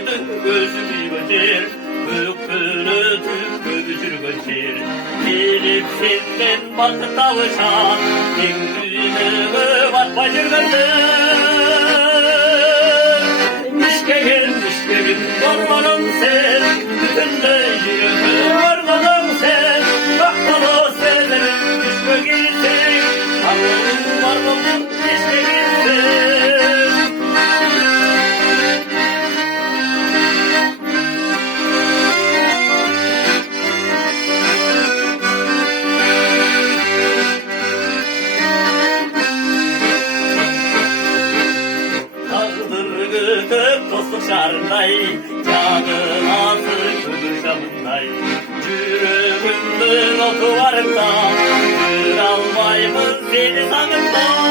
gördüm gözümü götür, büyüklüğünü götür götür. Gelip senden baktı tavşan, dingüzünü bat bacır götür. Mişkegin ormanım sen, bütünleşir ormanım sen. Bakmalı severim mişkegin sen, kanım varmım mişkegin sen. Dostluk şarınday, canın ağzı kudur şamınday. Cürümündür oku varımda, kır almayımın seni sanımda.